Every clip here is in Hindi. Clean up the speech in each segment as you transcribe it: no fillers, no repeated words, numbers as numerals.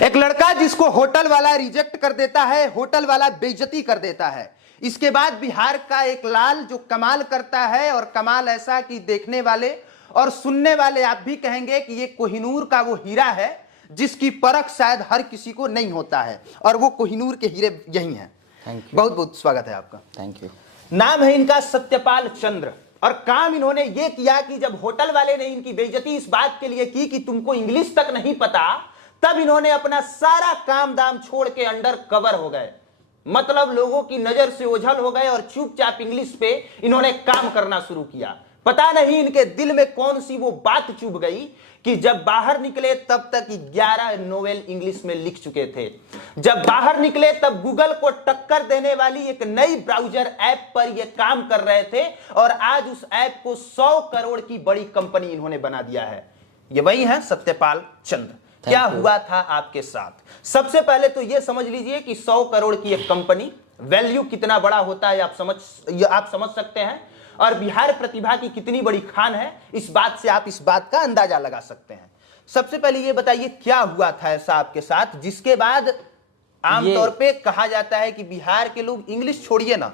एक लड़का जिसको होटल वाला रिजेक्ट कर देता है, होटल वाला बेइज्जती कर देता है। इसके बाद बिहार का एक लाल जो कमाल करता है, और कमाल ऐसा कि देखने वाले और सुनने वाले आप भी कहेंगे कि ये कोहिनूर का वो हीरा है जिसकी परख शायद हर किसी को नहीं होता है, और वो कोहिनूर के हीरे यही हैं। बहुत बहुत स्वागत है आपका। Thank you. नाम है इनका सत्यपाल चंद्र, और काम इन्होंने ये किया कि जब होटल वाले ने इनकी बेइज्जती इस बात के लिए की कि तुमको इंग्लिश तक नहीं पता, तब इन्होंने अपना सारा काम दाम छोड़ के अंडर कवर हो गए। मतलब लोगों की नजर से ओझल हो गए और चुपचाप इंग्लिश पे इन्होंने काम करना शुरू किया। पता नहीं इनके दिल में कौन सी वो बात चुभ गई कि जब बाहर निकले तब तक 11 नोवेल इंग्लिश में लिख चुके थे। जब बाहर निकले तब गूगल को टक्कर देने वाली एक नई ब्राउजर ऐप पर ये काम कर रहे थे, और आज उस ऐप को 100 करोड़ की बड़ी कंपनी इन्होंने बना दिया है। ये वही है सत्यपाल चंद्र। क्या हुआ था आपके साथ? सबसे पहले तो ये समझ लीजिए कि 100 करोड़ की एक कंपनी, वैल्यू कितना बड़ा होता है आप समझ सकते हैं, और बिहार प्रतिभा की कितनी बड़ी खान है, इस बात से आप इस बात का अंदाजा लगा सकते हैं। सबसे पहले ये बताइए क्या हुआ था ऐसा आपके साथ जिसके बाद आमतौर पे कहा जाता है कि बिहार के लोग इंग्लिश छोड़िए ना,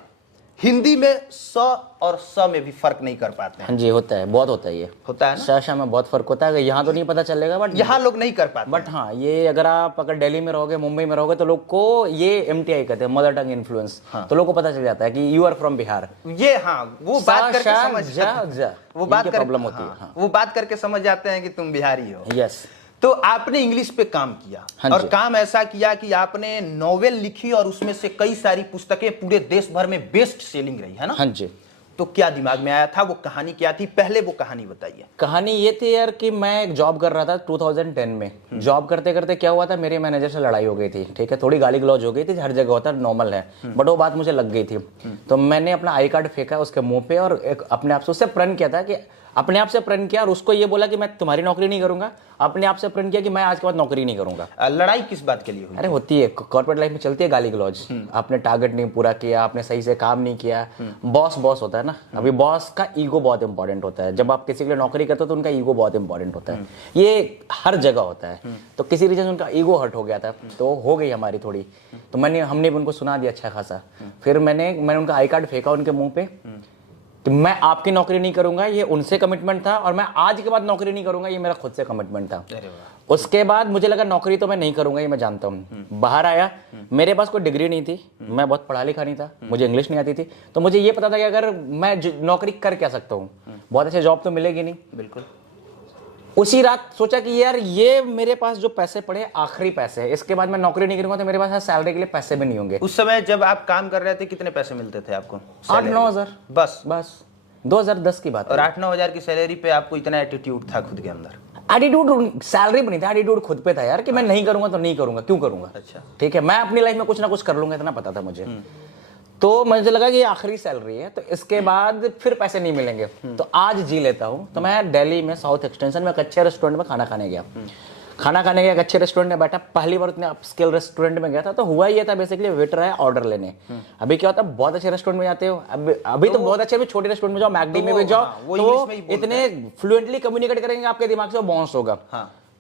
हिंदी में स और स में भी फर्क नहीं कर पाते हैं। हाँ जी, होता है, बहुत होता है। ये होता है ना, श में बहुत फर्क होता है। यहाँ तो नहीं पता चलेगा, बट यहाँ लोग नहीं कर पाते। बट हाँ, ये अगर दिल्ली में रहोगे, मुंबई में रहोगे, तो लोग को ये MTI कहते हैं, मदर टंग इन्फ्लुएंस। तो लोग को पता चल जाता है कि यू आर फ्रॉम बिहार। ये हाँ, वो बात करके समझ वो बात प्रॉब्लम होती है। वो बात करके समझ जाते हैं कि तुम बिहारी हो। यस। तो आपने इंग्लिश पे काम किया, और काम ऐसा किया कि आपने नॉवेल लिखी, और उसमें से कई सारी पुस्तकें पूरे देश भर में बेस्ट सेलिंग रही है ना। हाँ जी। तो क्या दिमाग में आया था, वो कहानी क्या थी? पहले वो कहानी बताइए। कहानी ये थी यार कि मैं एक जॉब कर रहा था 2010 में। जॉब करते करते क्या हुआ था, मेरे मैनेजर से लड़ाई हो गई थी। ठीक है, थोड़ी गाली गलौज हो गई थी, हर जगह होता है, नॉर्मल है, बट वो बात मुझे लग गई थी। तो मैंने अपना आई कार्ड फेंका उसके मुंह पे, और एक अपने आप से उससे प्रण किया था कि अपने आप से प्रण किया, और उसको ये बोला कि मैं तुम्हारी नौकरी नहीं करूंगा। अपने आप से प्रण किया कि मैं आज के बाद नौकरी नहीं करूंगा। लड़ाई किस बात के लिए हुई? अरे होती है, कॉर्पोरेट लाइफ में चलती है गाली गलौज। आपने टारगेट नहीं पूरा किया, आपने सही से काम नहीं किया। बॉस होता है ना, अभी बॉस का ईगो बहुत इंपॉर्टेंट होता है। जब आप किसी के लिए नौकरी करते हो तो उनका ईगो बहुत इंपॉर्टेंट होता है। ये हर जगह होता है। तो किसी रीजन उनका ईगो हर्ट हो गया था, तो हो गई हमारी थोड़ी। तो हमने भी उनको सुना दिया अच्छा खासा। फिर मैंने उनका आई कार्ड फेंका उनके मुंह पे, तो मैं आपकी नौकरी नहीं करूंगा, ये उनसे कमिटमेंट था, और मैं आज के बाद नौकरी नहीं करूंगा, ये मेरा खुद से कमिटमेंट था। उसके बाद मुझे लगा नौकरी तो मैं नहीं करूंगा, ये मैं जानता हूँ। बाहर आया, मेरे पास कोई डिग्री नहीं थी, मैं बहुत पढ़ा लिखा नहीं था, मुझे इंग्लिश नहीं आती थी। तो मुझे ये पता था कि अगर मैं नौकरी कर क्या सकता हूँ, बहुत अच्छी जॉब तो मिलेगी नहीं। बिल्कुल। उसी रात सोचा कि यार ये मेरे पास जो पैसे पड़े आखिरी पैसे है, इसके बाद मैं नौकरी नहीं करूंगा तो मेरे पास सैलरी के लिए पैसे भी नहीं होंगे। उस समय जब आप काम कर रहे थे कितने पैसे मिलते थे आपको? 8-9 हज़ार। बस 2010 की बात है। और 8-9 हज़ार की सैलरी पे आपको इतना एटीट्यूड था खुद के अंदर? एटीट्यूड सैलरी पर नहीं था, एटीट्यूड खुद पे था यार कि मैं नहीं करूंगा तो नहीं करूंगा, क्यों करूंगा। अच्छा, ठीक है, मैं अपनी लाइफ में कुछ ना कुछ कर लूंगा, इतना पता था मुझे। तो मुझे लगा कि ये आखिरी सैलरी है, तो इसके बाद फिर पैसे नहीं मिलेंगे, तो आज जी लेता हूँ। तो मैं दिल्ली में साउथ एक्सटेंशन में एक अच्छे रेस्टोरेंट में खाना खाने गया। एक अच्छे रेस्टोरेंट में बैठा, पहली बार इतने अपस्केल रेस्टोरेंट में गया था। तो हुआ ये था बेसिकली, वेटर आया ऑर्डर लेने। अभी क्या होता है, बहुत अच्छे रेस्टोरेंट में जाते हो, अभी तो बहुत अच्छे, छोटे रेस्टोरेंट में जाओ, मैकडी में भी जाओ, तो इतने फ्लुएंटली कम्युनिकेट करेंगे आपके दिमाग से, वो बाउंस होगा।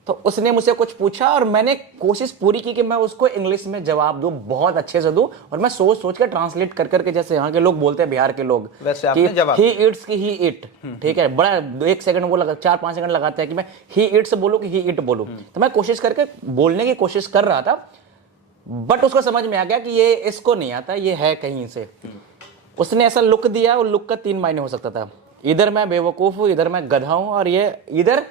तो उसने मुझसे कुछ पूछा, और मैंने कोशिश पूरी की कि मैं उसको इंग्लिश में जवाब दूं, बहुत अच्छे से दूं, और मैं सोच के ट्रांसलेट कर करके, जैसे यहाँ के लोग बोलते हैं, बिहार के लोग, वैसे आपने जवाब ही ईट्स की ही इट। ठीक है, बड़ा 1 सेकंड वो 4-5 सेकंड लगाते हैं कि मैं ही इट्स बोलूं कि ही इट बोलूं। तो मैं कोशिश करके बोलने की कोशिश कर रहा था, बट उसको समझ में आ गया कि ये इसको नहीं आता, ये है कहीं से। उसने ऐसा लुक दिया, और लुक का 3 मायने हो सकता था, इधर मैं बेवकूफ हूं, इधर मैं गधा हूं, और ये इधर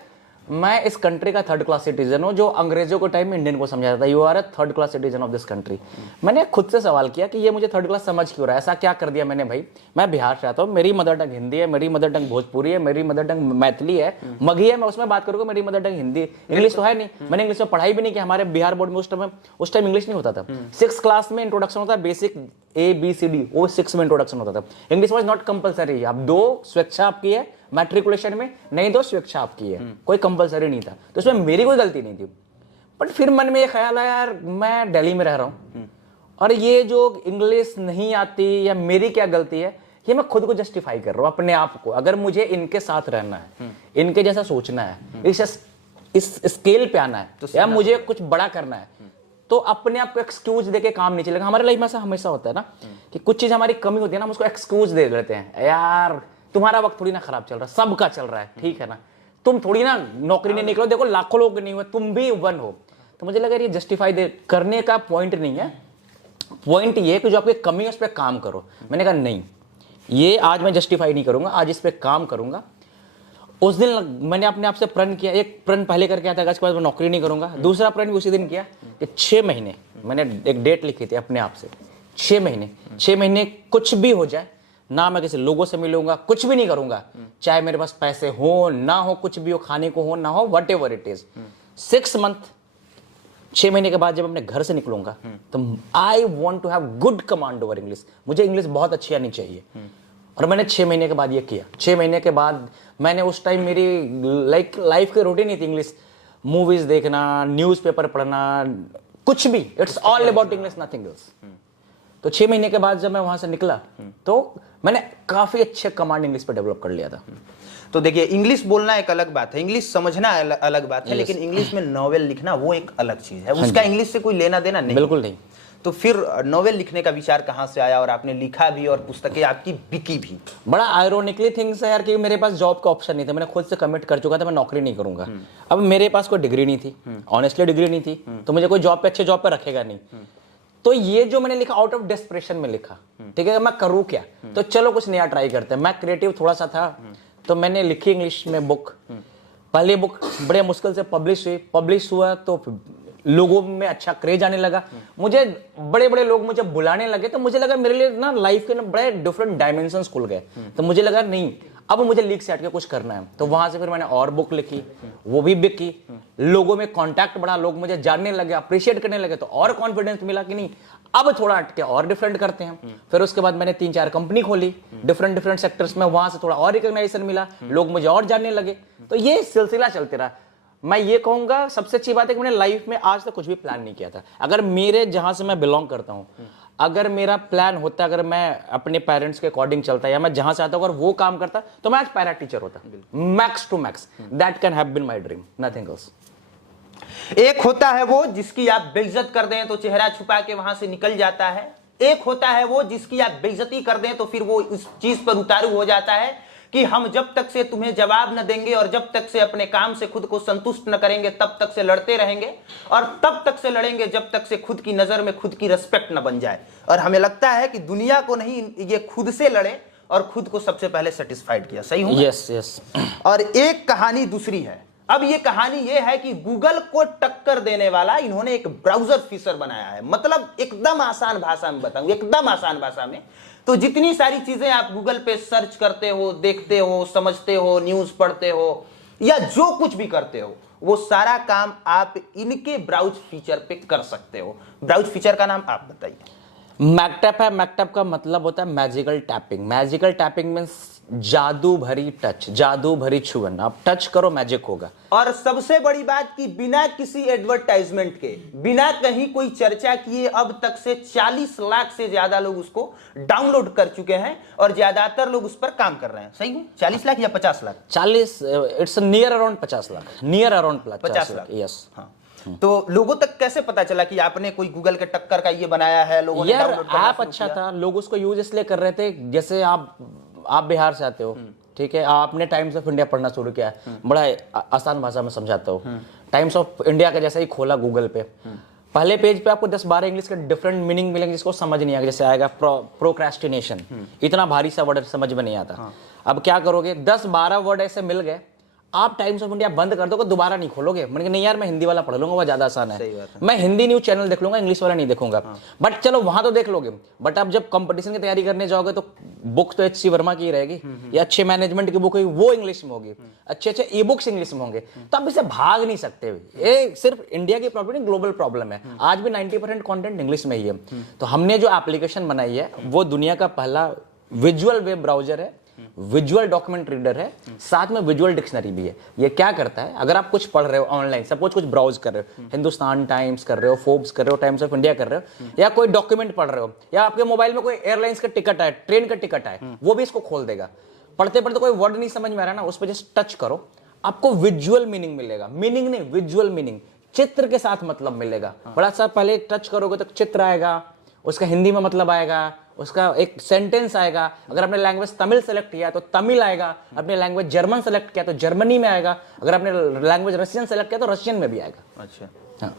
मैं इस कंट्री का 3rd क्लास सिटीजन हूं, जो अंग्रेजों के टाइम में इंडियन को समझाता था, you are a 3rd class citizen of this country. मैंने खुद से सवाल किया कि ये मुझे 3rd क्लास समझ क्यों रहा है, ऐसा क्या कर दिया मैंने? भाई मैं बिहार से आता हूँ, मेरी मदर टंग हिंदी है, मेरी मदर टंग भोजपुरी है, मेरी मदर टंग मैथिली है, मगही है, मैं उसमें बात करूंगा, मेरी मदर टंग हिंदी, इंग्लिश तो है नहीं, मैंने इंग्लिश में पढ़ाई भी नहीं की। हमारे बिहार बोर्ड में उस टाइम इंग्लिश नहीं होता था। 6th क्लास में इंट्रोडक्शन होता है, बेसिक ABCD, वो 6 में इंट्रोडक्शन होता था। English was not compulsory. अब 2 स्वेच्छा आपकी है मैट्रिकुलेशन में, नहीं 2 स्वेच्छा आपकी है, कोई कंपलसरी नहीं था। तो उसमें मेरी कोई गलती नहीं थी। बट फिर मन में ये ख्याल आया, यार मैं दिल्ली में रह रहा हूँ, और ये जो इंग्लिश नहीं आती या मेरी क्या गलती है, ये मैं खुद को जस्टिफाई कर रहा हूँ अपने आप को। अगर मुझे इनके साथ रहना है, इनके जैसा सोचना है, इस स्केल पे आना है या मुझे कुछ बड़ा करना है, तो अपने आप को एक्सक्यूज देके काम नहीं चलेगा। हमारे लाइफ में ऐसा हमेशा होता है ना कि कुछ चीज हमारी कमी होती है ना, हम उसको एक्सक्यूज दे देते हैं, यार तुम्हारा वक्त थोड़ी ना खराब चल रहा है, सबका चल रहा है, ठीक है ना, तुम थोड़ी ना नौकरी नहीं निकलो, देखो लाखों लोग नहीं हुए, तुम भी वन हो। तो मुझे लगा ये जस्टिफाई करने का पॉइंट नहीं है, पॉइंट ये कि जो आपकी कमी है उस पर काम करो। मैंने कहा नहीं, ये आज मैं जस्टिफाई नहीं करूंगा, आज इस पर काम करूंगा। उस दिन मैंने अपने आप से प्रण किया, एक प्रण पहले करके आया था, इसके बाद मैं नौकरी नहीं करूंगा। दूसरा प्रण भी उसी दिन किया कि 6 महीने, मैंने एक डेट लिखी थी अपने आप से, 6 महीने कुछ भी हो जाए ना, मैं किसी लोगों से मिलूंगा, कुछ भी नहीं करूंगा, चाहे मेरे पास पैसे हो ना हो, कुछ भी हो, खाने को हो ना हो, what ever it is. 6 month, 6 महीने के बाद जब अपने घर से निकलूंगा तो I want to have good command over English, मुझे इंग्लिश बहुत अच्छी आनी चाहिए। और मैंने 6 महीने के बाद ये किया। 6 महीने के बाद मैंने, उस टाइम मेरी लाइफ की रूटीन ही थी इंग्लिश, मूवीज देखना, न्यूज़पेपर पढ़ना, कुछ भी, it's all about English, nothing else. तो 6 महीने के बाद जब मैं वहां से निकला तो मैंने काफी अच्छे कमांड इंग्लिश पे डेवलप कर लिया था। तो देखिए, इंग्लिश बोलना एक अलग बात है, इंग्लिश समझना अलग बात है, लेकिन इंग्लिश में नॉवेल लिखना वो एक अलग चीज है, उसका इंग्लिश से कोई लेना देना नहीं। बिल्कुल नहीं। तो फिर नॉवेल लिखने का विचार कहाँ से आया, और आपने लिखा भी और पुस्तकें आपकी बिकी भी? बड़ा आयरोनिकली थिंग्स है यार कि मेरे पास जॉब का ऑप्शन नहीं था, मैंने खुद से कमिट कर चुका था मैं नौकरी नहीं करूंगा। अब मेरे पास कोई डिग्री नहीं थी, ऑनेस्टली डिग्री नहीं थी, तो मुझे कोई जॉब पे, अच्छे जॉब पे रखेगा नहीं। तो ये जो मैंने लिखा आउट ऑफ डेस्परेशन में लिखा, ठीक है, मैं करूँ क्या, तो चलो कुछ नया ट्राई करते हैं। मैं क्रिएटिव थोड़ा सा था, तो मैंने लिखी इंग्लिश में बुक। पहली बुक बड़े मुश्किल से पब्लिश हुआ तो लोगों में अच्छा क्रेज आने लगा, मुझे बड़े बड़े लोग मुझे बुलाने लगे, तो मुझे लगा मेरे लिए ना लाइफ के ना बड़े डिफरेंट डायमेंशंस खुल गए। तो मुझे लगा नहीं, अब मुझे लीक से हट के कुछ करना है। तो वहां से फिर मैंने और बुक लिखी, वो भी बिकी, लोगों में कांटेक्ट बढ़ा, लोग मुझे जानने लगे, अप्रिशिएट करने लगे, तो और कॉन्फिडेंस मिला कि नहीं अब थोड़ा हटके और डिफरेंट करते हैं। फिर उसके बाद मैंने 3-4 कंपनी खोली डिफरेंट सेक्टर्स में, वहां से थोड़ा और रिकॉग्नाइजेशन मिला, लोग मुझे और जानने लगे। तो ये सिलसिला चलते रहा। मैं ये कहूंगा सबसे अच्छी बात है कि मैंने लाइफ में आज तक कुछ भी प्लान नहीं किया था। अगर मेरे, जहां से मैं बिलोंग करता हूं, अगर मेरा प्लान होता, अगर मैं अपने पेरेंट्स के अकॉर्डिंग चलता या मैं जहां से आता हूं अगर वो काम करता, तो मैं आज पैरा टीचर होता, max to max. That can have been my dream, nothing else. एक होता है वो जिसकी आप बेइज्जत कर दें तो चेहरा छुपा के वहां से निकल जाता है, एक होता है वो जिसकी आप बेइज्जती कर दें तो फिर वो इस चीज पर उतारू हो जाता है कि हम जब तक से तुम्हें जवाब न देंगे और जब तक से अपने काम से खुद को संतुष्ट न करेंगे तब तक से लड़ते रहेंगे, और तब तक से लड़ेंगे जब तक से खुद की नजर में खुद की रिस्पेक्ट न बन जाए। और हमें लगता है कि दुनिया को नहीं, ये खुद से लड़े और खुद को सबसे पहले सेटिस्फाइड किया। सही हूं? Yes yes. और एक कहानी दूसरी है। अब ये कहानी ये है कि गूगल को टक्कर देने वाला इन्होंने एक ब्राउजर फीचर बनाया है। मतलब एकदम आसान भाषा में बताऊं, एकदम आसान भाषा में, तो जितनी सारी चीजें आप गूगल पे सर्च करते हो, देखते हो, समझते हो, न्यूज पढ़ते हो या जो कुछ भी करते हो, वो सारा काम आप इनके ब्राउज फीचर पे कर सकते हो। ब्राउज फीचर का नाम आप बताइए। मैकटैप है। मैकटैप का मतलब होता है magical tapping. Magical tapping means जादू भरी टच, जादू भरी छुअन। आप टच करो, मैजिक होगा। और सबसे बड़ी बात कि बिना किसी एडवर्टाइजमेंट के, बिना कहीं कोई चर्चा किए अब तक से 40 लाख से ज्यादा लोग उसको डाउनलोड कर चुके हैं और ज्यादातर लोग उस पर काम कर रहे हैं। सही है? 40 लाख या 50 lakh? 40, it's near around 50 lakh, near around 50 lakh. Yes. हाँ। तो लोगों तक कैसे पता चला कि आपने कोई गूगल के टक्कर का ये बनाया है? लोगों ने यार डाउनलोड करना ऐप अच्छा था, लोग उसको यूज इसलिए कर रहे थे, जैसे आप बिहार से आते हो, ठीक है, आपने टाइम्स ऑफ इंडिया पढ़ना शुरू किया, बड़ा आसान भाषा में समझाता हूँ। टाइम्स ऑफ इंडिया का जैसे ही खोला गूगल पे, पहले पेज पे आपको 10-12 इंग्लिश के डिफरेंट मीनिंग मिलेंगे जिसको समझ नहीं आएगा। जैसे आएगा प्रोक्रेस्टिनेशन, इतना भारी सा वर्ड समझ में नहीं आता। अब क्या करोगे, 10-12 वर्ड ऐसे मिल गए, आप टाइम्स ऑफ इंडिया बंद कर दोगे, दोबारा नहीं खोलोगे। मैंने कहा नहीं यार, मैं हिंदी वाला पढ़ लूंगा, वो ज्यादा आसान है। मैं हिंदी न्यूज चैनल देख लूंगा, इंग्लिश वाला नहीं देखूंगा। बट चलो वहां तो देख लोगे, बट आप जब कंपटीशन की तैयारी करने जाओगे तो बुक तो HC वर्मा की रहेगी, या अच्छे मैनेजमेंट की बुक होगी वो इंग्लिश में होगी, अच्छे ई बुक्स इंग्लिश में होंगे, तो आप इसे भाग नहीं सकते। ये सिर्फ इंडिया की प्रॉब्लम नहीं, ग्लोबल प्रॉब्लम है। आज भी 90% कंटेंट इंग्लिश में ही है। तो हमने जो एप्लीकेशन बनाई है वो दुनिया का पहला विजुअल वेब ब्राउजर है, विजुअल डॉक्यूमेंट रीडर है, साथ में विजुअल डिक्शनरी भी है। ये क्या करता है, अगर आप कुछ पढ़ रहे हो ऑनलाइन, सपोज कुछ ब्राउज कर रहे हो, हिंदुस्तान टाइम्स कर रहे हो, फोर्ब्स कर रहे हो, टाइम्स ऑफ इंडिया कर रहे हो, या कोई डॉक्यूमेंट पढ़ रहे हो, या आपके मोबाइल में कोई एयरलाइंस का टिकट है, ट्रेन का टिकट है, वो भी इसको खोल देगा। पढ़ते पढ़ते कोई वर्ड नहीं समझ में आ रहा ना, उस पर जस्ट टच करो, आपको विजुअल मीनिंग मिलेगा, मीनिंग नहीं, विजुअल मीनिंग, चित्र के साथ मतलब मिलेगा। बड़ा सा पहले टच करोगे तो चित्र आएगा, उसका हिंदी में मतलब आएगा, उसका एक सेंटेंस आएगा। अगर आपने लैंग्वेज तमिल सेलेक्ट किया तो तमिल आएगा, अपने लैंग्वेज जर्मन सेलेक्ट किया तो जर्मनी में आएगा, अगर आपने लैंग्वेज रशियन सेलेक्ट किया तो रशियन में भी आएगा। अच्छा, हाँ।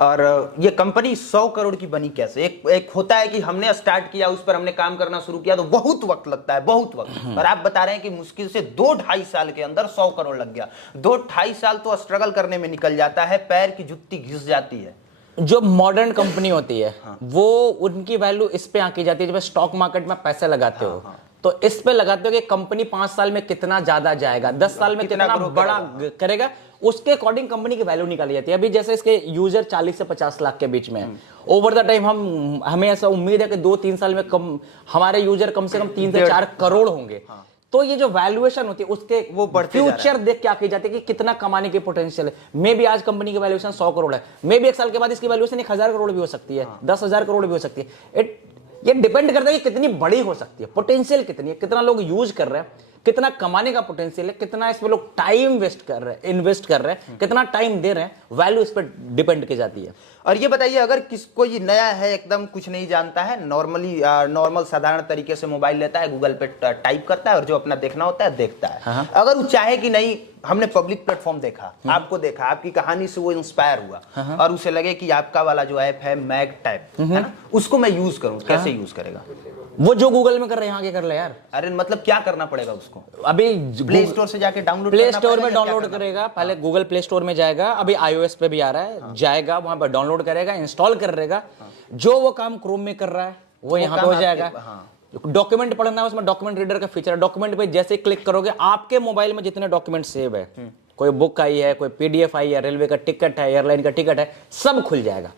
और ये कंपनी 100 करोड़ की बनी कैसे? एक होता है कि हमने स्टार्ट किया, उस पर हमने काम करना शुरू किया तो बहुत वक्त लगता है, बहुत वक्त। और आप बता रहे हैं कि मुश्किल से 2-2.5 साल के अंदर 100 करोड़ लग गया। 2-2.5 साल तो स्ट्रगल करने में निकल जाता है, पैर की जुत्ती घिस जाती है। जो मॉडर्न कंपनी होती है वो उनकी वैल्यू इस पे आंकी जाती है, जब स्टॉक मार्केट में पैसे लगाते हो तो इस पे लगाते हो कि कंपनी 5 साल में कितना ज्यादा जाएगा, 10 साल में कितना बड़ा करेगा, उसके अकॉर्डिंग कंपनी की वैल्यू निकाली जाती है। अभी जैसे इसके यूजर 40 से 50 लाख के बीच में है, ओवर द टाइम हमें ऐसा उम्मीद है कि 2-3 साल में हमारे यूजर कम से कम 3 से 4 करोड़ होंगे। तो ये जो वैल्यूएशन होती है उसके वो फ्यूचर देख के आकी जाती है कि कितना कमाने की पोटेंशियल है। मे भी आज कंपनी की वैल्यूएशन 100 करोड़ है, मे भी 1 साल के बाद इसकी वैल्यूएशन 1000 करोड़ भी हो सकती है, 10,000 करोड़ भी हो सकती है। ये डिपेंड करता है कि कितनी बड़ी हो सकती है, पोटेंशियल कितनी है, कितना लोग यूज कर रहे हैं, कितना कमाने का पोटेंशियल है, कितना इसमें लोग टाइम वेस्ट कर रहे हैं, इन्वेस्ट कर रहे हैं, कितना टाइम दे रहे हैं, वैल्यू इस पर डिपेंड की जाती है। और ये बताइए, अगर किसको ये नया है, एकदम कुछ नहीं जानता है, नॉर्मल साधारण तरीके से मोबाइल लेता है, गूगल पे टाइप करता है और जो अपना देखना होता है देखता है। अगर वो चाहे कि नहीं, हमने पब्लिक प्लेटफॉर्म देखा, आपको देखा, आपकी कहानी से वो इंस्पायर हुआ और उसे लगे कि आपका वाला जो ऐप है मैग टैप, है ना, उसको मैं यूज करूं, कैसे यूज करेगा? वो जो गूगल में कर रहे हैं आगे कर ले यार। अरे मतलब क्या करना पड़ेगा उसको? अभी प्ले स्टोर से जाके डाउनलोड, प्ले स्टोर में डाउनलोड करेगा, पहले गूगल प्ले स्टोर में जाएगा, अभी iOS पे भी आ रहा है, जाएगा वहां पर डाउनलोड करेगा, इंस्टॉल करेगा, जो वो काम क्रोम में कर रहा है वो यहाँ पे हो जाएगा। डॉक्यूमेंट पढ़ना है, उसमें डॉक्यूमेंट रीडर का फीचर है, डॉक्यूमेंट पे जैसे क्लिक करोगे आपके मोबाइल में जितने डॉक्यूमेंट सेव है, कोई बुक आई है, कोई पीडीएफ आई है, रेलवे का टिकट है, एयरलाइन का टिकट है, सब खुल जाएगा।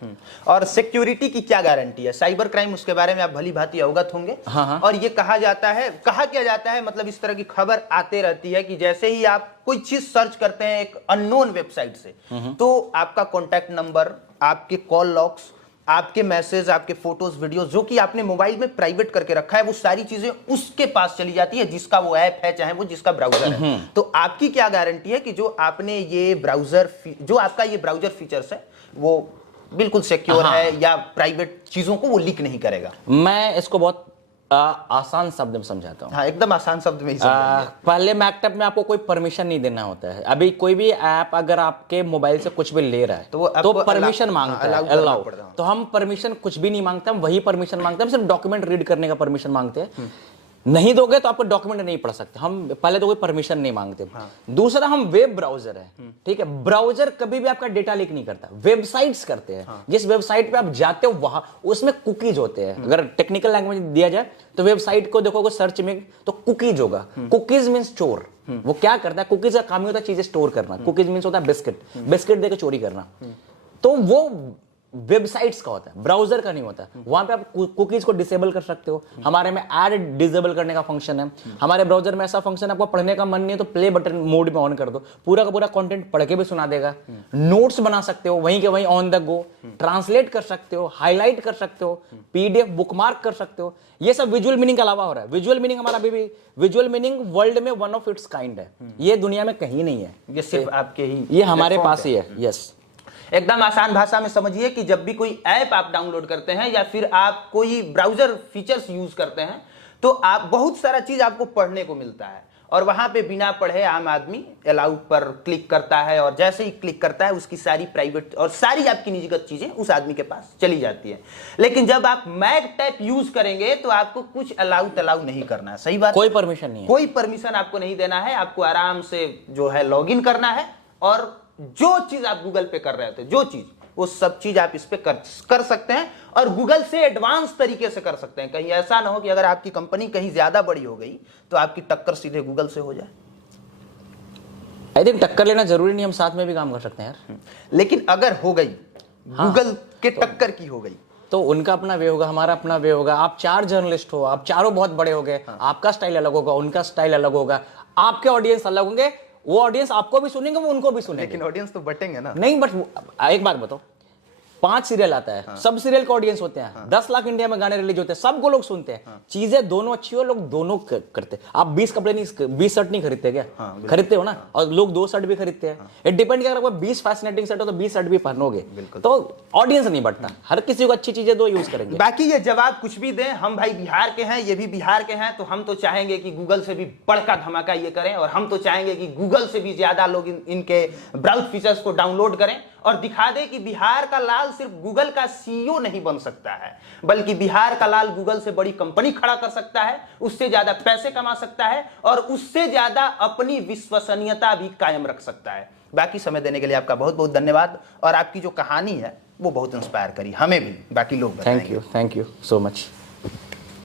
और सिक्योरिटी की क्या गारंटी है? साइबर क्राइम, उसके बारे में आप भली भांति अवगत होंगे। और ये कहा क्या जाता है, मतलब इस तरह की खबर आते रहती है कि जैसे ही आप कोई चीज सर्च करते हैं एक अननोन वेबसाइट से, तो आपका कॉन्टैक्ट नंबर, आपके कॉल लॉग्स, आपके मैसेज, आपके फोटोज, वीडियो जो कि आपने मोबाइल में प्राइवेट करके रखा है, वो सारी चीजें उसके पास चली जाती है, जिसका वो ऐप है, चाहे वो जिसका ब्राउजर है। तो आपकी क्या गारंटी है कि जो आपने ये ब्राउजर, जो आपका ये ब्राउजर फीचर्स है वो बिल्कुल सिक्योर है या प्राइवेट चीजों को वो लीक नहीं करेगा? मैं इसको बहुत आसान शब्द में समझाता हूँ। हाँ, एकदम आसान शब्द में ही समझाइए। पहले मैकटैप में आपको कोई परमिशन नहीं देना होता है। अभी कोई भी ऐप अगर आपके मोबाइल से कुछ भी ले रहा है तो परमिशन मांगता है, अलाउ। तो हम परमिशन कुछ भी नहीं मांगते, हम वही परमिशन मांगते हैं, सिर्फ डॉक्यूमेंट रीड करने का परमिशन मांगते हैं। नहीं दोगे तो आपको डॉक्यूमेंट नहीं पढ़ सकते, हम पहले तो कोई परमिशन नहीं मांगते। दूसरा, हम वेब ब्राउजर है, ठीक है, ब्राउजर कभी भी आपका डेटा लीक नहीं करता, वेबसाइट्स करते हैं। जिस वेबसाइट पे आप जाते हो वहां उसमें कुकीज होते हैं, अगर टेक्निकल लैंग्वेज दिया जाए तो वेबसाइट को देखोगे सर्च में तो कुकीज होगा। कुकीज मींस चोर। वो क्या करता है, कुकीज का काम ही होता है चीजें स्टोर करना। कुकीज मींस होता है बिस्किट, बिस्किट देकर चोरी करना। तो वो वेबसाइट्स का होता है, ब्राउजर का नहीं होता। वहां पे आप कुकीज को डिसेबल कर सकते हो। हमारे में ऐड डिसेबल करने का फंक्शन है। हमारे ब्राउजर में ऐसा फंक्शन है, आपको पढ़ने का मन नहीं है तो प्ले बटन मोड में ऑन कर दो, पूरा का पूरा कंटेंट पढ़ के भी सुना देगा। नोट्स बना सकते हो वहीं के वहीं ऑन द गो, ट्रांसलेट कर सकते हो, हाईलाइट कर सकते हो, पीडीएफ बुकमार्क कर सकते हो। ये सब विजुअल मीनिंग के अलावा हो रहा है। विजुअल मीनिंग हमारा अभी भी, विजुअल मीनिंग वर्ल्ड में वन ऑफ इट्स काइंड है, ये दुनिया में कहीं नहीं है, ये सिर्फ आपके ही, ये हमारे पास ही है। यस, एकदम आसान भाषा में समझिए कि जब भी कोई ऐप आप डाउनलोड करते हैं या फिर आप कोई ब्राउजर फीचर्स यूज करते हैं तो आप बहुत सारा चीज आपको पढ़ने को मिलता है, और वहां पे बिना पढ़े आम आदमी अलाउ पर क्लिक करता है, और जैसे ही क्लिक करता है उसकी सारी प्राइवेट और सारी आपकी निजीगत चीजें उस आदमी के पास चली जाती है। लेकिन जब आप मैग टैप यूज करेंगे तो आपको कुछ अलाउ नहीं करना है। सही बात, कोई परमिशन नहीं है, कोई परमिशन आपको नहीं देना है। आपको आराम से जो है लॉग इन करना है, और जो चीज आप गूगल पे कर रहे थे, जो चीज, वो सब चीज आप इस पे कर सकते हैं, और गूगल से एडवांस तरीके से कर सकते हैं। कहीं ऐसा ना हो कि अगर आपकी कंपनी कहीं ज्यादा बड़ी हो गई तो आपकी टक्कर सीधे गूगल से हो जाए। आई थिंक टक्कर लेना जरूरी नहीं, हम साथ में भी काम कर सकते हैं यार। लेकिन अगर हो गई, गूगल के टक्कर की हो गई, तो उनका अपना वे होगा, हमारा अपना वे होगा। आप 4 जर्नलिस्ट हो, आप चारों बहुत बड़े हो गए, आपका स्टाइल अलग होगा, उनका स्टाइल अलग होगा, आपके ऑडियंस अलग होंगे, वो ऑडियंस आपको भी सुनेंगे, वो उनको भी सुनेंगे। लेकिन ऑडियंस तो बटेंगे ना। नहीं, बट एक बात बताओ, 5 सीरियल आता है, सब सीरियल का ऑडियंस होते हैं, 10 लाख इंडिया में गाने रिलीज होते हैं, सबको लोग सुनते हैं, चीजें दोनों अच्छी हो, लोग दोनों करते हैं। आप 20 कपड़े नहीं, 20 शर्ट नहीं खरीदते क्या? खरीदते हो ना, और लोग 2 शर्ट भी खरीदते हैं। इट डिपेंड क्या, अगर 20 फैसिनेटिंग शर्ट हो तो 20 शर्ट भी पहनोगे, तो ऑडियंस नहीं बढ़ता। हर किसी को अच्छी चीजें दो, यूज करेंगे। बाकी ये जवाब कुछ भी दें, हम भाई बिहार के हैं, ये भी बिहार के हैं, तो हम तो चाहेंगे कि गूगल से भी बड़का धमाका ये करें, और हम तो चाहेंगे कि गूगल से भी ज्यादा लोग इनके ब्राउज फीचर्स को डाउनलोड करें और दिखा दे कि बिहार का लाल सिर्फ गूगल का सीईओ नहीं बन सकता है, बल्कि बिहार का लाल गूगल से बड़ी कंपनी खड़ा कर सकता है, उससे ज्यादा पैसे कमा सकता है और उससे ज्यादा अपनी विश्वसनीयता भी कायम रख सकता है। बाकी समय देने के लिए आपका बहुत बहुत धन्यवाद, और आपकी जो कहानी है वो बहुत इंस्पायर करी हमें भी, बाकी लोग। Thank you so much.